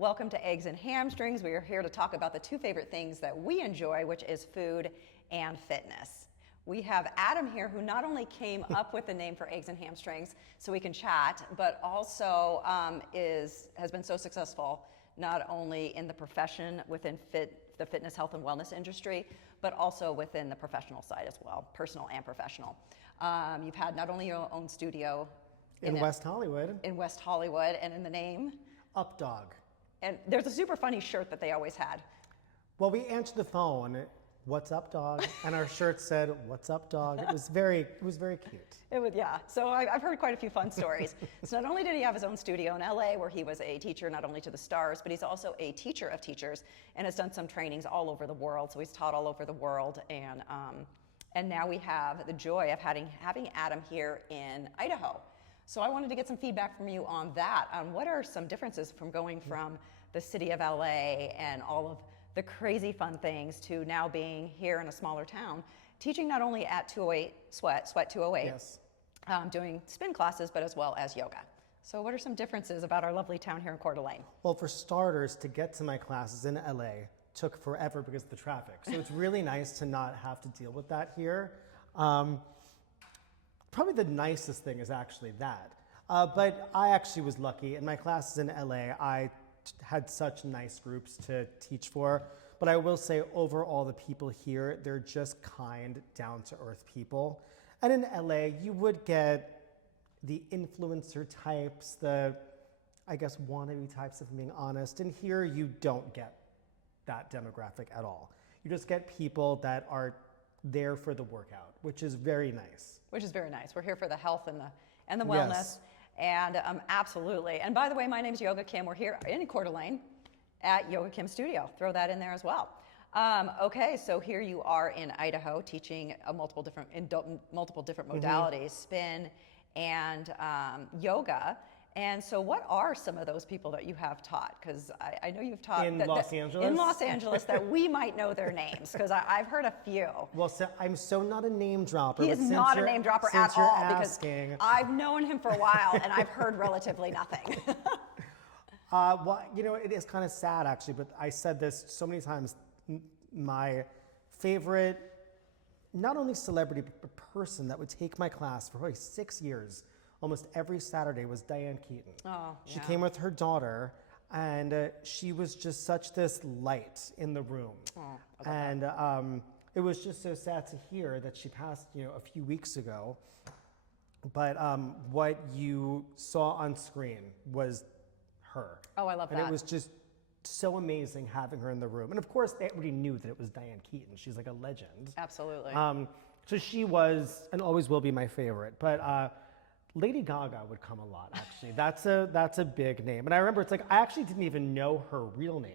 Welcome to Eggs and Hamstrings. We are here to talk about the two favorite things that we enjoy, which is food and fitness. We have Adam here, who not only came up with the name for Eggs and Hamstrings so we can chat, but also has been so successful not only in the profession within the fitness, health, and wellness industry, but also within the professional side as well, personal and professional. You've had not only your own studio in West Hollywood, and in the name Updog. And there's a super funny shirt that they always had. Well, we answered the phone, "What's up, dog?" And our shirt said, "What's up, dog?" It was very cute. It was, yeah. So I've heard quite a few fun stories. So not only did he have his own studio in LA where he was a teacher not only to the stars, but he's also a teacher of teachers and has done some trainings all over the world. So he's taught all over the world, and now we have the joy of having Adam here in Idaho. So I wanted to get some feedback from you on that, on what are some differences from going from the city of LA and all of the crazy fun things to now being here in a smaller town, teaching not only at 208 Sweat 208, Yes. Doing spin classes, but as well as yoga. So what are some differences about our lovely town here in Coeur d'Alene? Well, for starters, to get to my classes in LA took forever because of the traffic. So it's really nice to not have to deal with that here. Probably the nicest thing is actually that. But I actually was lucky. In my classes in LA, I had such nice groups to teach for. But I will say, overall, the people here, they're just kind, down-to-earth people. And in LA, you would get the influencer types, the, I guess, wannabe types, if I'm being honest. And here, you don't get that demographic at all. You just get people that are there for the workout, which is very nice. Which is very nice. We're here for the health and the wellness. Yes. And absolutely. And by the way, my name is Yoga Kim. We're here in Coeur d'Alene at Yoga Kim Studio. Throw that in there as well. Okay, so here you are in Idaho teaching multiple different modalities, spin and yoga. And so what are some of those people that you have taught? Because I know you've taught in Los Angeles? In Los Angeles, that we might know their names, because I've heard a few. Well, so I'm so not a name dropper. He is not a name dropper at all, asking, because I've known him for a while and I've heard relatively nothing. Well, you know, it is kind of sad actually, but I said this so many times. My favorite, not only celebrity, but person that would take my class for probably 6 years, almost every Saturday, was Diane Keaton. Oh, She came with her daughter, and she was just such this light in the room. Oh, and it was just so sad to hear that she passed, a few weeks ago. But what you saw on screen was her. Oh, I love that. And it was just so amazing having her in the room. And of course, everybody knew that it was Diane Keaton. She's like a legend. Absolutely. So she was and always will be my favorite. But Lady Gaga would come a lot, actually. That's a big name. And I remember it's like, I actually didn't even know her real name.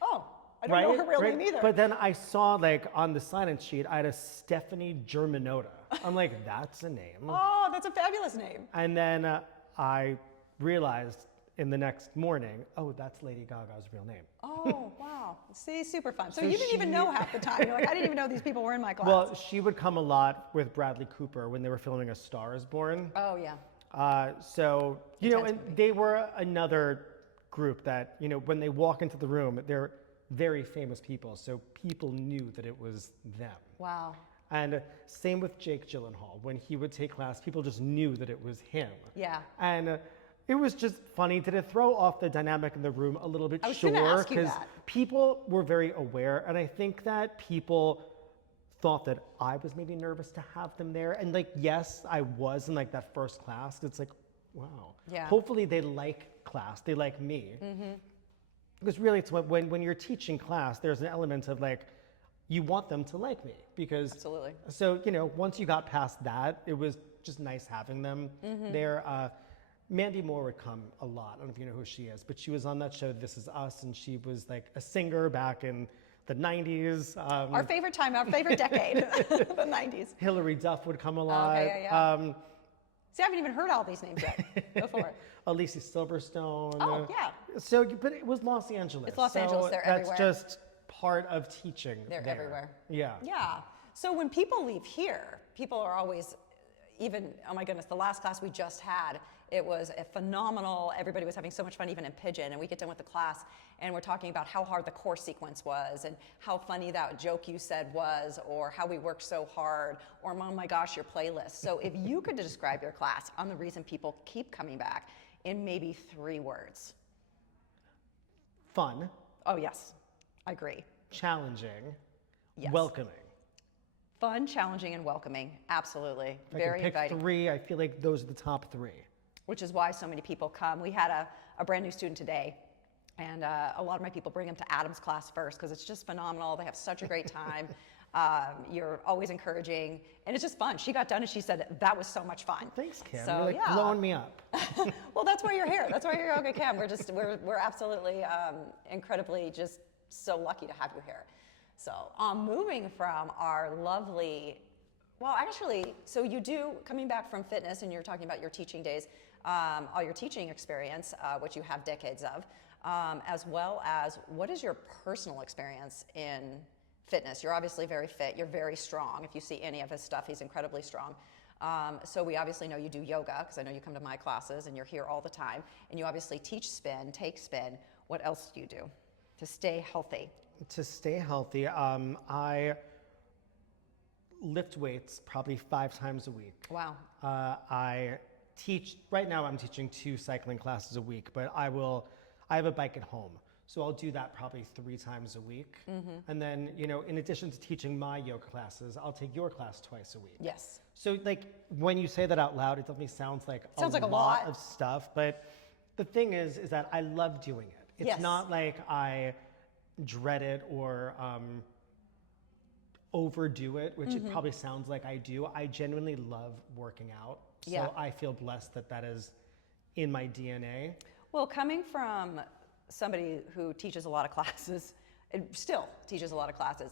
Oh, I don't know her real name either. But then I saw, like, on the sign-in sheet, I had a Stephanie Germanotta. I'm like, that's a name. Oh, that's a fabulous name. And then I realized in the next morning, oh, that's Lady Gaga's real name. Oh, wow. See, super fun. So you didn't even know half the time. You're like, I didn't even know these people were in my class. Well, she would come a lot with Bradley Cooper when they were filming A Star is Born. Oh, yeah. So, and they were another group that, when they walk into the room, they're very famous people. So people knew that it was them. Wow. And same with Jake Gyllenhaal. When he would take class, people just knew that it was him. Yeah. And it was just funny. Did it throw off the dynamic in the room a little bit? I was going to ask you because that. People were very aware, and I think that people thought that I was maybe nervous to have them there. And yes, I was in that first class. It's like, wow. Yeah. Hopefully they like class. They like me. Mm-hmm. Because really, it's when you're teaching class, there's an element of you want them to like me. Because absolutely. So once you got past that, it was just nice having them there. Mandy Moore would come a lot. I don't know if you know who she is, but she was on that show, This Is Us, and she was a singer back in the 90s. Our favorite time, our favorite decade, the 90s. Hilary Duff would come a lot. Okay, yeah. See, I haven't even heard all these names yet. Go for it. Alicia Silverstone. Oh, yeah. So, but it was Los Angeles. It's Los Angeles, they're everywhere. That's just part of teaching. They're everywhere. Yeah. Yeah. So when people leave here, people are always, even, oh my goodness, the last class we just had It was a phenomenal, everybody was having so much fun, even in Pigeon, and we get done with the class, and we're talking about how hard the course sequence was, and how funny that joke you said was, or how we worked so hard, or oh my gosh, your playlist. So if you could describe your class on the reason people keep coming back in maybe 3 words. Fun. Oh yes, I agree. Challenging. Yes. Welcoming. Fun, challenging, and welcoming. Absolutely. If Very I could pick inviting. 3, I feel like those are the top 3. Which is why so many people come. We had a brand new student today, and a lot of my people bring them to Adam's class first because it's just phenomenal. They have such a great time. You're always encouraging, and it's just fun. She got done and she said, that was so much fun. Thanks, Kim. So, You're blowing me up. Well, that's why you're here. That's why you're Yoga Kim. We're absolutely incredibly just so lucky to have you here. So moving from our lovely, well, actually, so you do, coming back from fitness, and you're talking about your teaching days, all your teaching experience, which you have decades of, as well as what is your personal experience in fitness? You're obviously very fit. You're very strong. If you see any of his stuff, he's incredibly strong. So we obviously know you do yoga, because I know you come to my classes and you're here all the time. And you obviously teach spin, take spin. What else do you do to stay healthy? To stay healthy, I lift weights probably 5 times a week. Wow. I teach, right now I'm teaching 2 cycling classes a week, but I have a bike at home. So I'll do that probably 3 times a week. And then, in addition to teaching my yoga classes, I'll take your class twice a week. Yes. So when you say that out loud, it definitely sounds like a lot of stuff, but the thing is that I love doing it. It's not like I dread it or overdo it, which it probably sounds like I do. I genuinely love working out. So I feel blessed that is in my DNA. Well, coming from somebody who teaches a lot of classes, and still teaches a lot of classes,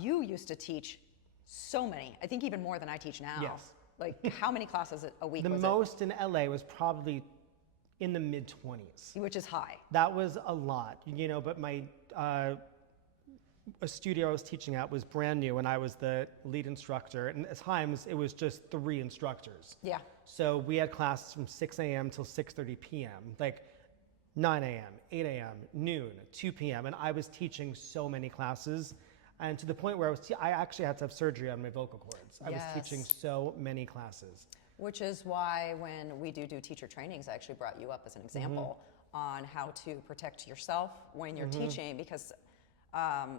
you used to teach so many, I think even more than I teach now. Yes. Like how many classes a week The was most in LA was probably in the mid-20s. Which is high. That was a lot, but my a studio I was teaching at was brand new and I was the lead instructor, and at times it was just 3 instructors. Yeah. So we had classes from 6 a.m. till 6:30 p.m., like 9 a.m., 8 a.m., noon, 2 p.m., and I was teaching so many classes, and to the point where I actually had to have surgery on my vocal cords. I was teaching so many classes. Which is why when we do teacher trainings, I actually brought you up as an example on how to protect yourself when you're teaching, because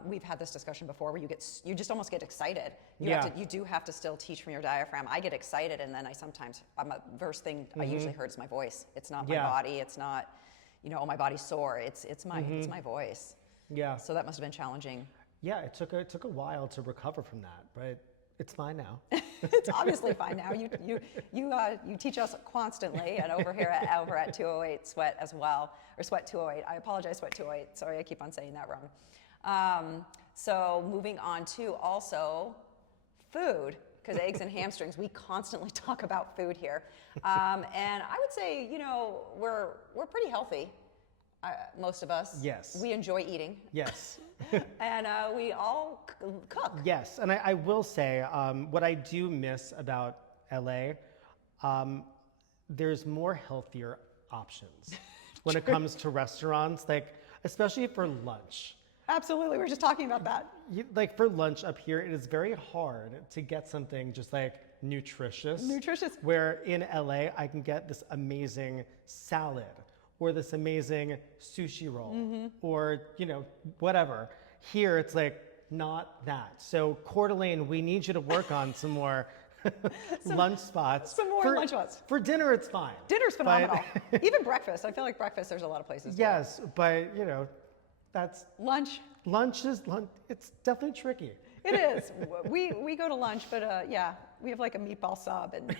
we've had this discussion before where you just almost get excited. You do have to still teach from your diaphragm. I get excited, and then first thing I usually heard is my voice. It's not my body. It's not, oh, my body's sore. It's my voice. Yeah. So that must have been challenging. Yeah, it took a while to recover from that, but it's fine now. It's obviously fine now. You teach us constantly, and over at 208 Sweat as well, or Sweat 208. I apologize, Sweat 208. Sorry, I keep on saying that wrong. So moving on to also food, because eggs and hamstrings, we constantly talk about food here, and I would say we're pretty healthy. Most of us. Yes. We enjoy eating. Yes. And we all cook. Yes, and I will say what I do miss about LA, there's more healthier options when it comes to restaurants, especially for lunch. Absolutely, we were just talking about that. For lunch up here, it is very hard to get something just nutritious. Nutritious. Where in LA, I can get this amazing salad, or this amazing sushi roll, or whatever. Here it's not that. So Coeur d'Alene, we need you to work on some more lunch spots. Some more lunch spots. For dinner, it's fine. Dinner's phenomenal. Even breakfast. I feel like breakfast, there's a lot of places. Yes, but that's lunch. Lunch. It's definitely tricky. It is. We go to lunch, but we have a meatball sub and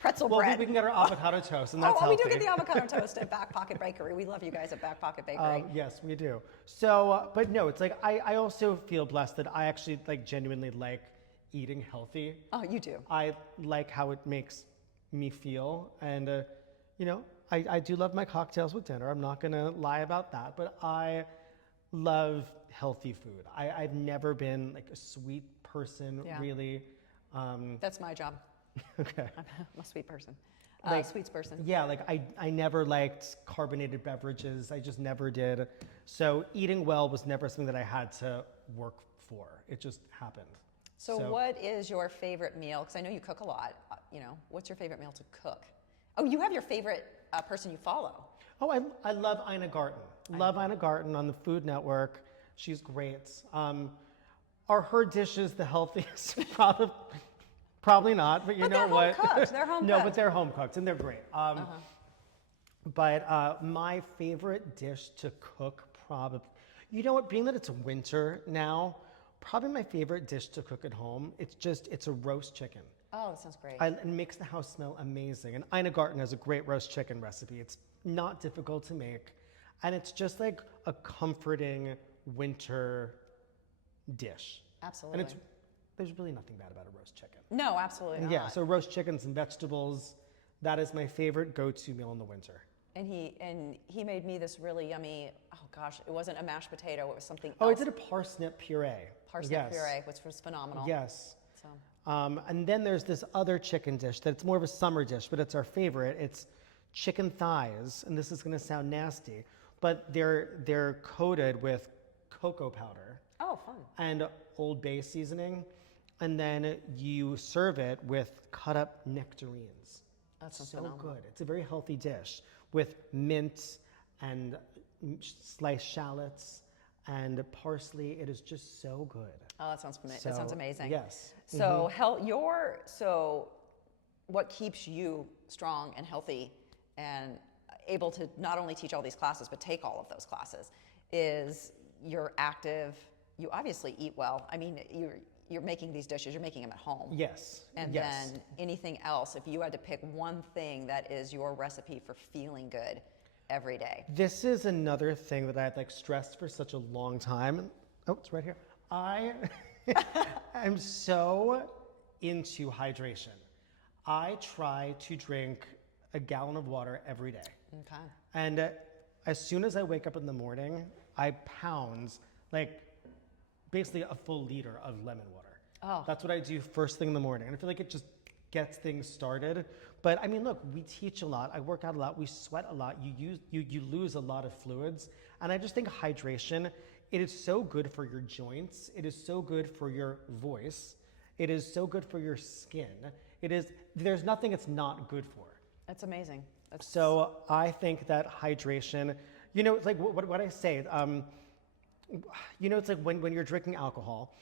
pretzel bread. Well, we can get our avocado toast, and that's healthy. We do get the avocado toast at Back Pocket Bakery. We love you guys at Back Pocket Bakery. Yes, we do. So, but no, it's I also feel blessed that I actually genuinely like eating healthy. Oh, you do. I like how it makes me feel, and I do love my cocktails with dinner. I'm not gonna lie about that, but I love healthy food. I've never been a sweet person, really. That's my job. Okay. I'm a sweet person. Sweets person. Yeah, like I never liked carbonated beverages. I just never did. So eating well was never something that I had to work for. It just happened. So what is your favorite meal? Because I know you cook a lot. What's your favorite meal to cook? Oh, you have your favorite person you follow. Oh, I love Ina Garten. Love Ina Garten on the Food Network. She's great. Are her dishes the healthiest? Probably not, but you know what? They're home cooked. They're home cooked. No, but they're home cooked and they're great. But my favorite dish to cook probably, you know what, being that it's winter now, probably my favorite dish to cook at home, it's a roast chicken. Oh, that sounds great. It makes the house smell amazing. And Ina Garten has a great roast chicken recipe. It's not difficult to make. And it's just like a comforting winter dish. Absolutely. And there's really nothing bad about a roast chicken. No, absolutely not. Yeah, so roast chickens and vegetables, that is my favorite go-to meal in the winter. And he made me this really yummy, oh gosh, it wasn't a mashed potato, it was something else. Oh, I did a parsnip puree. Parsnip puree, which was phenomenal. Yes. So. And then there's this other chicken dish that's more of a summer dish, but it's our favorite. It's chicken thighs, and this is going to sound nasty, but they're coated with cocoa powder. Oh, fun. And Old Bay seasoning, and then you serve it with cut up nectarines. That's so phenomenal. Good. It's a very healthy dish with mint and sliced shallots and parsley. It is just so good. Oh, that sounds amazing. Yes. So what keeps you strong and healthy and able to not only teach all these classes but take all of those classes is you're active. You obviously eat well. I mean, you're making these dishes. You're making them at home. Yes. And yes. then anything else, if you had to pick one thing that is your recipe for feeling good every day. This is another thing that I've stressed for such a long time. Oh, it's right here. I am so into hydration. I try to drink a gallon of water every day. Okay. And as soon as I wake up in the morning, I pound basically a full liter of lemon water. Oh. That's what I do first thing in the morning. And I feel like it just gets things started. But I mean, look, we teach a lot. I work out a lot. We sweat a lot. You lose a lot of fluids. And I just think hydration, it is so good for your joints. It is so good for your voice. It is so good for your skin. There's nothing it's not good for. That's amazing. So I think that hydration, it's like what I say, it's like when you're drinking alcohol,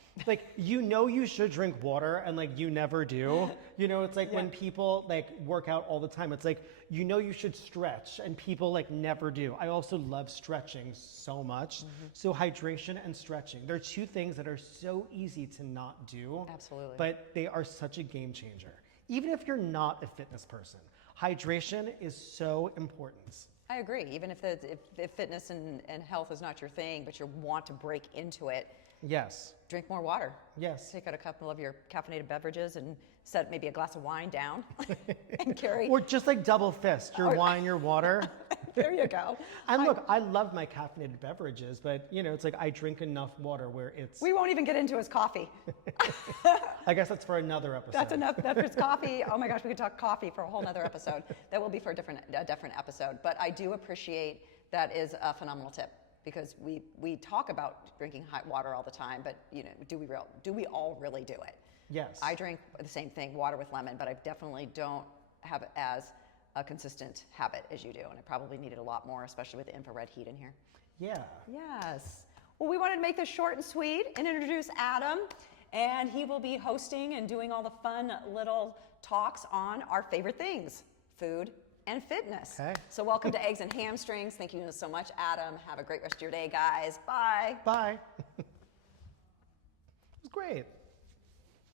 you should drink water and you never do. It's like when people work out all the time, it's like, you should stretch and people never do. I also love stretching so much. Mm-hmm. So hydration and stretching, they're two things that are so easy to not do. Absolutely. But they are such a game changer. Even if you're not a fitness person, hydration is so important. I agree. Even if fitness and health is not your thing, but you want to break into it, yes, drink more water. Yes. Take out a couple of your caffeinated beverages and set maybe a glass of wine down and carry. Or just double fist, your wine, your water. There you go. And look, I love my caffeinated beverages, but it's like I drink enough water where it's... We won't even get into his coffee. I guess that's for another episode. That's enough. That's his coffee. Oh my gosh, we could talk coffee for a whole nother episode. That will be for a different episode. But I do appreciate that is a phenomenal tip because we talk about drinking hot water all the time, but do we all really do it? Yes. I drink the same thing, water with lemon, but I definitely don't have it as a consistent habit as you do, and I probably need it a lot more, especially with the infrared heat in here. Yeah. Yes. Well, we wanted to make this short and sweet and introduce Adam, and he will be hosting and doing all the fun little talks on our favorite things, food and fitness. Okay. So welcome to Eggs and Hamstrings. Thank you so much, Adam. Have a great rest of your day, guys. Bye. Bye. It was great.